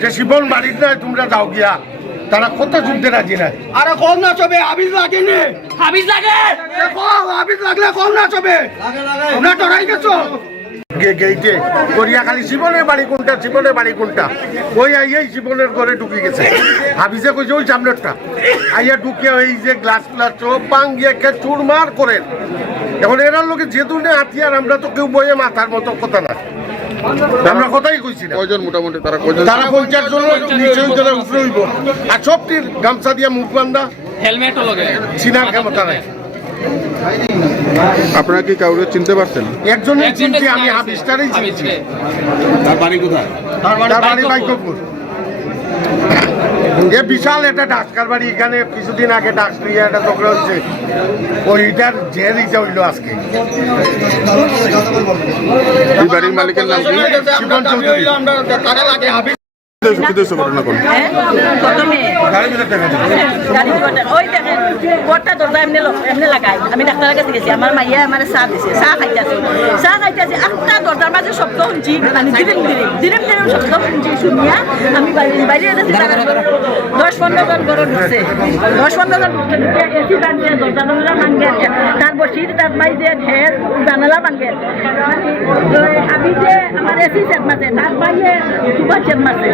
যে শিবন বাড়ির নয় তোমরা যাও গিয়া। তারা কত যুদ্ধে রাজি নাই। আরে কম না চবে আবিজ লাগেনি। হাবিজ লাগে? দেখো আবিজ লাগলে কম না চবে। তোমরা ডরাই গেছো? গেইটে করিয়া খালি জীবনের বাড়ি কোনটা জীবনের বাড়ি কোনটা? ওই আইয়াই জীবনের ঘরে ঢুকে গেছে। হাবিজে কইছে ওই সামনেরটা আইয়া ঢুকে ওই যে গ্লাস ফ্লাস সব পাঙ্গিয়ে কে চুরমার করেন এখন এরার লোকে যে ধরনের হাতিয়ার আমরা তো কেউ বইয়ে মাথার মতো কথা না। আমরা কথাই কইছি না। কয়জন মোটামুটি? তারা কয়জন? তারা পঞ্চাশ জন নিচে তারা উপরে হইব। আর সবটির গামছা দিয়া মুখ বান্ধা। হেলমেটও লাগে। চিনার ক্ষমতা নাই আপনারা কি কাউকে চিনতে পারছেন? একজনের চিনছি আমি চিনা হাবিজটারই গেছে। চিনছি। হাবিজকে। তার বাড়ি বাইকপুর। এ বিশাল একটা ডাক্তার বাড়ি এখানে কিছুদিন আগে ডাক্তার একটা ঝগড়া হচ্ছে। ওইটার জের ইচ্ছা হইল আজকে। এই বাড়ির মালিকের নাম কি? শিবন চৌধুরী। চাহ দিছে চাহ খাইতে আছে চাহ খাইতে আছে আটটা দরজার মাঝে শব্দ শুনছি মানে দিলেম দিলেম তার বসির তার মাই দিয়ে ঢের জানালা মাঙ্গে আমি যে আমার এসি সেট মারছে তার বাইরে সুপার সেট মারছে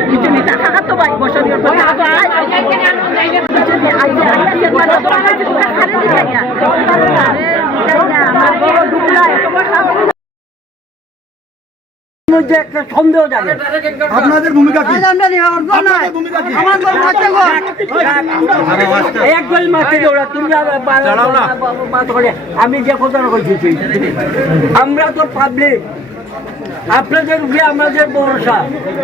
সন্দেহ আপনাদের ভূমিকা কি মাঠে দৌড়া তুমি আমি যে কথা কইছি আমরা তো পাবলিক আপনাদের উপরে আমাদের ভরসা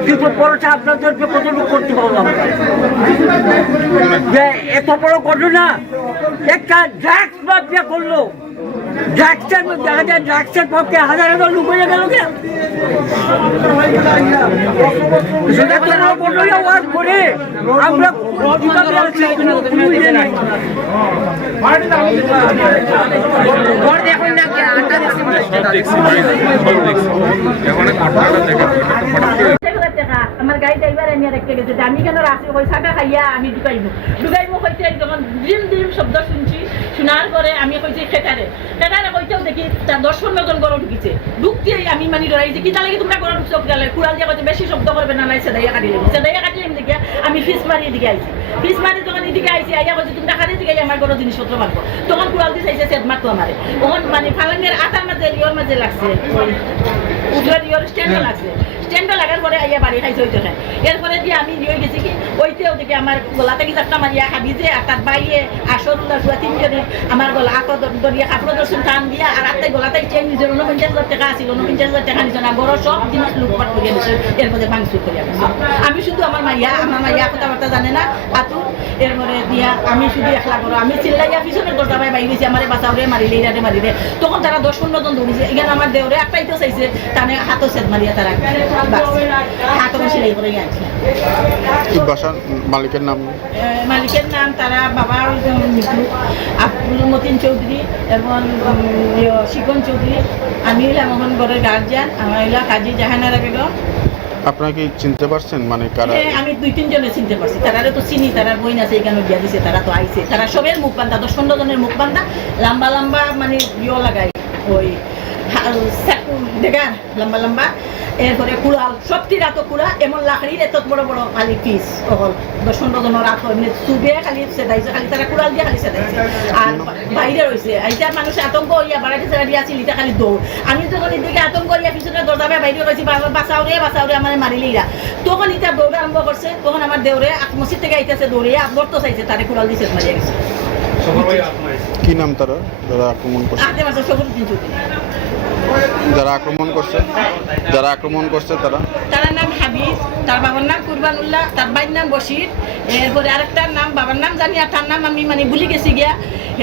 কিন্তু ভরসা আপনাদেরকে কতটুকু করতে পারলাম? এত বড় ঘটনা একটা ড্রাগস মাফিয়া করল। ড্রাগসের দেখা যায় ড্রাগসের পক্ষে হাজার হাজার লোক হয়ে গেল করে। আমরা কীভাবে গাড়ি ড্রাইভার এনে রেখে গেছে আমি কেন রাখছি ওই চাকা খাইয়া আমি ঢুকাইবো? ঢুকাইবো কইতে যখন ডিম ডিম শব্দ শুনছি। শোনার পরে আমি কইছি খেটারে খেটারে কইতেও দেখি তার দশ পনেরো জন গরু ঢুকিছে। ঢুকতেই আমি মানে ডরাই যে কিতা লাগে তোমরা গরু ঢুকছো লাগে কুড়াল দিয়ে কইতে বেশি শব্দ করবে না, নাই, সেদাইয়া কাটি লেগে সেদাইয়া কাটি লেগে দেখিয়া আমি ফিস মারি এদিকে আইছি। ফিস মারি যখন এদিকে আইছি, আইয়া কইছে, তোমরা খালি দিকে আমার গরু জিনিসপত্র মারবো। তখন কুড়াল দিয়ে চাইছে সেট মারতো আমারে। তখন মানে ফালাঙ্গের আটার মাঝে রিওর মাঝে লাগছে। উগলের রিওর স্ট্যান্ডও লাগছে। স্ট্যান্ডও লাগার পরে আইয়া বাড়ি খাইছে হইতে এরপরে দিয়ে আমি নিয়ে গেছি কি ওইতেও দেখি আমার গলাতে কি চারটা মারিয়া হাবিজে আর তার বাইয়ে আসরুল্লাহ সুয়া তিনজনে আমার গলা আত দরিয়া কাপড় দর্শন টান দিয়া, আর আত্মাই গলাতে চেন নিজের উনপঞ্চাশ হাজার টাকা আছিল উনপঞ্চাশ হাজার টাকা নিছে না বড় সব জিনিস লুটপাট করে নিছে এর মধ্যে ভাঙচুর করে গেছে আমি শুধু আমার মাইয়া আমার মাইয়া কথাবার্তা জানে না আতু এরপরে দিয়া, আমি শুধু একলা করো আমি চিল্লাইয়া পিছনে দরজা পাই বাইরে গেছি আমার বাঁচাওরে মারিলে ইরারে মারিলে তখন তারা দশ পনেরো জন দৌড়িছে এখানে আমার দেওরে একটাই তো চাইছে, তানে হাতও সেট মারিয়া তারা হাতও সেলাই করে গেছে বাসার মালিকের নাম? মালিকের নাম তারা বাবা মৃত্যু আব্দুল মতিন চৌধুরী এবং শিকন চৌধুরী। আমি হইলাম মোহন গড়ের গার্জিয়ান আমার হইলা কাজী জাহানারা বেগম। আপনারা কি চিনতে পারছেন? মানে কারা? হ্যাঁ, আমি দুই তিন তিনজনে চিনতে পারছি। তারা তো চিনি তারা বই আছে এখানে বিয়া দিছে তারা তো আইছে। তারা সবের মুখ বান্ধা দশ পনেরো জনের মুখ বান্ধা লম্বা লম্বা মানে ইয়ে লাগাই ওই হা- চাকু দেখা লম্বা লম্বা। এরপরে কুড়াল সবটি রাতো কুড়া এমন লাকড়ির এত বড় বড় খালি পিস অকল। দশ পনেরো জনের রাত এমনি চুবে খালি সেদাইছে খালি তারা কুড়াল দিয়ে খালি সেদাইছে। আর বাইরে রয়েছে এইটা মানুষ আতঙ্ক হইয়া বাড়াইতে ছেড়ে দিয়ে এটা খালি দৌড়। আমি যখন এদিকে আতঙ্ক হইয়া পিছনে দরজা বেয়ে বাইরে রয়েছি বাঁচাও রে বাঁচাও রে আমার মারিলিরা তখন এটা দৌড় আরম্ভ করছে তখন আমার দেওরে মসজিদ থেকে আইতেছে দৌড়িয়ে আবর তো চাইছে তারে কুড়াল দিছে মারিয়া গেছে। কি নাম তারা? যারা আক্রমণ করছে। যারা আক্রমণ করছে যারা আক্রমণ করছে তারা। তার নাম হাবিজ তার বাবার নাম কুরবানুল্লাহ তার ভাইয়ের নাম বশির এরপরে আরেকটার নাম বাবার নাম জানি আর তার নাম আমি মানে ভুলে গেছি গিয়া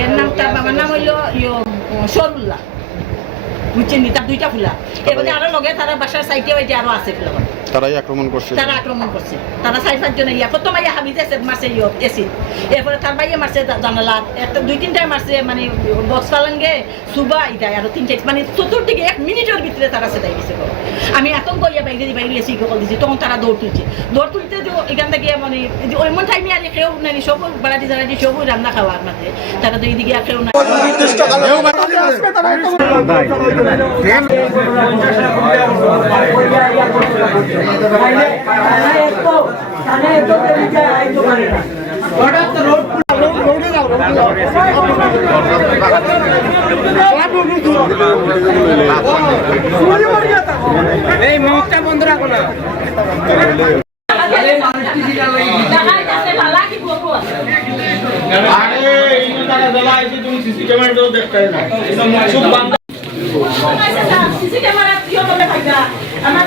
এর নাম তার বাবার নাম হইল ইয়ো সরুল্লাহ বুঝছেন তার দুইটা ফুলা। এরপরে আরও লগে তারা বাসার সাইডে ওইটা আরও আছে ফুলা। তারাই আক্রমণ করছে তারা আক্রমণ করছে তারা চার পাঁচজন ইয়া প্রথম ইয়া হাবিজ এসে মারছে ইয়ত এসিড এরপরে তার বাইয়ে মারছে জানালা একটা দুই তিনটায় মারছে মানে বক্স পালাঙ্গে সুবা ইটাই আর তিনটে মানে চতুর্দিকে এক মিনিটের ভিতরে তারা সেটাই গেছে আমি আতঙ্ক ইয়া বাইরে বাইরে এসে কল দিছি তখন তারা দৌড় তুলছে দৌড় তুলতে যে এখান থেকে মানে যে ওই মন টাইমে আর কেউ নাই সব বাড়াটি জানাটি সব রান্না খাওয়ার মাঝে তারা তো এইদিকে আর কেউ না এই মুখটা বন্ধ রাখো না সিসি ক্যামেরা ভাইবা আমার